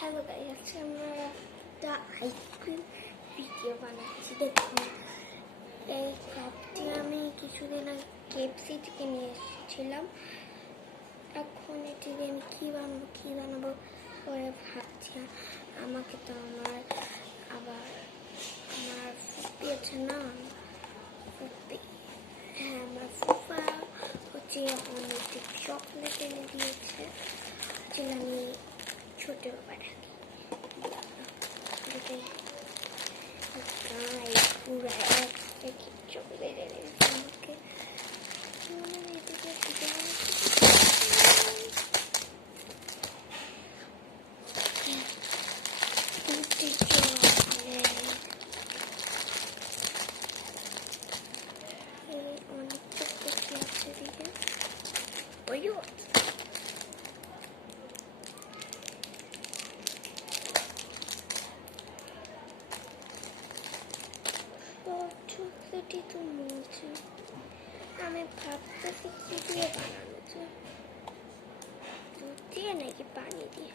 Hello guys, আজকে আমরা একটা আইসক্রিম ভিডিও বানাচ্ছি। দেখুন, এই কাপটি আমি কিছুদিন আগে KFC থেকে নিয়ে এসেছিলাম। এখন এটি আমি কী বানাবো পরে ভাবছি। আমাকে তো আমার ফুপি আছে না, আমার ফুফা হচ্ছে অনেক চকলেট এনে দিয়েছে, যেটা আমি ছোট বাবা পুরো এক প্যাকেট চকলেট এনে দিয়েছে আমাকে। অনেক চকলেট আছে দিকে ওই চকলেটই তো মজা। আমি ভাবতেছি কি দিয়ে বানানো যায়, দুধ দিয়ে নাকি পানি দিয়ে।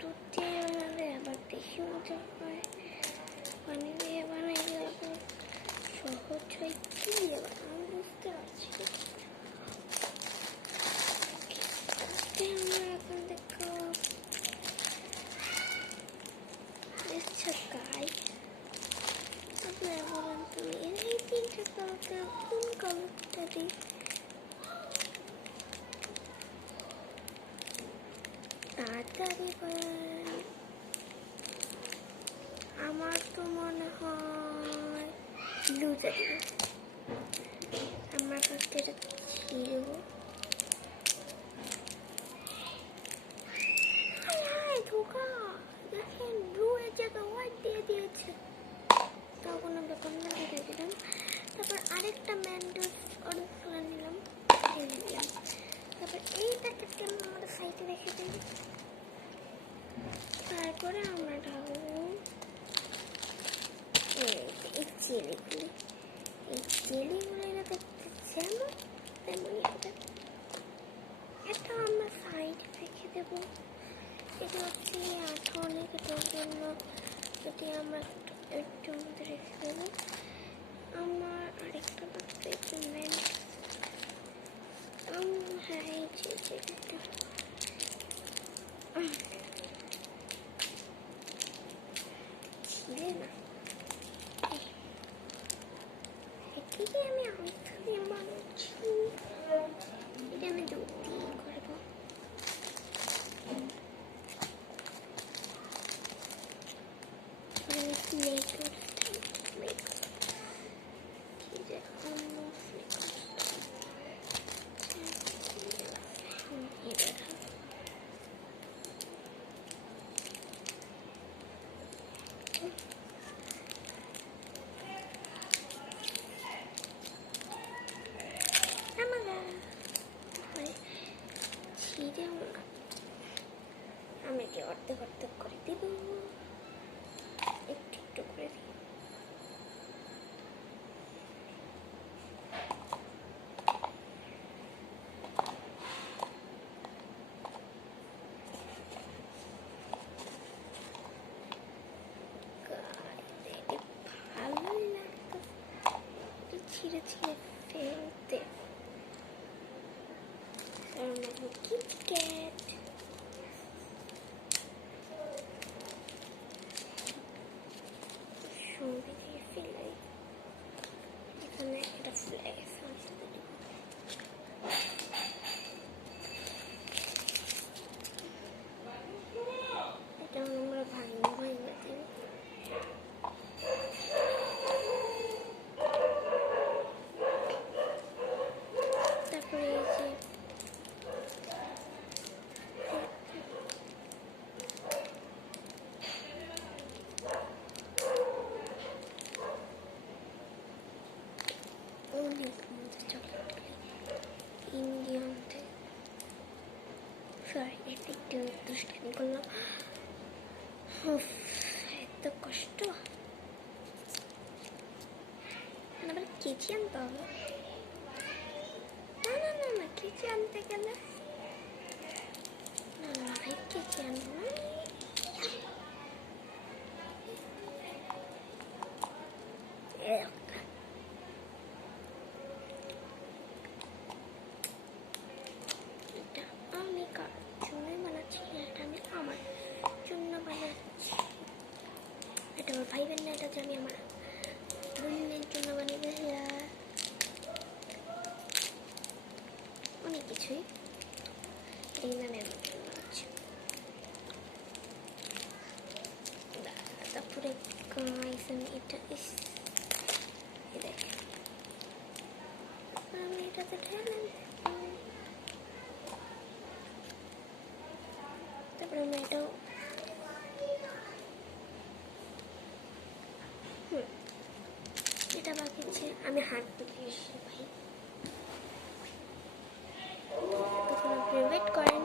দুধ দিয়ে বানালে আবার বেশি মজা হয়, পানি দিয়ে বানাইলে আবার সহজ হয়। কি দিয়ে বানাবো বুঝতে পারছি। আমরা এখন দেখো গাই আপনারা বলেন তুমি এই তিনটা কালারটা কোন কালারটা দিই? তাড়াতাড়ি বলেন। আমার তো মনে হয় ব্লুটা দিব। আমার কাছে এটা ছিল, ধোকা। দেখেন, ব্লু এর জায়গায় হোয়াইট দিয়ে দিয়েছে। তখন আমরা কন্যা দিয়ে দিলাম। তারপর আরেকটা ম্যান্ডোস অরেঞ্জ কালার নিলাম, দিলাম। তারপর এই প্যাকেটটা আমাদের সাইডে রেখে দিই। তারপরে আমরা ঢালবো এই জেলিগুলি। এই জেলিগুলো দেখতে যেমন তেমনই হবে। এটা আমরা সাইডে রেখে দেবো। এটা হচ্ছে আঠা অনেক, এটার জন্য যদি আমরা একটু মধ্যে রেখে দেবো। আমার আরেকটা লাগবে পেমেন্ট। হ্যাঁ, এই যে জেলিটা ছিলে না, এটিকে আমি আঠা দিয়ে বানাচ্ছি। এটা আমি দুধ দিয়ে করবো। আমি এটি অর্ধেক অর্ধেক করে দিব, একটু একটু করে দিই। ভালো লাগতো ছিঁড়ে ছিঁড়ে ফেলতে। কিটক্যাট সঙ্গে দিয়ে ফেলাই। এখানে একটা ফ্ল্যাগ এটা আমরা ভাঙা দিই। তারপরে এই যে অনেক মজা চকলেট ইন্ডিয়ান থেকে। সরি, একটু দুষ্টামি করলাম। এত কষ্ট, আবার কেজি আনতে হবে। না, কেজি আনতে গেলে না ভাই, এঁকেছি আমি। এটা আমি কার জন্যই বানাচ্ছি, এটা আমি আমার জন্য বানাচ্ছি। এটা আমার ভাই বোন না, এটা যে আমি আমার বোনের জন্য বানিয়ে অনেক কিছুই। এই আমি আমার জন্য বানাচ্ছি। তারপরে এটা দেখেন আমি এটাতে ঢেলে তারপরে আমি এটাও এটা বাকি আছে। আমি হাত দিতে এসেছি ভাই, তখন আপনি ওয়েট করেন।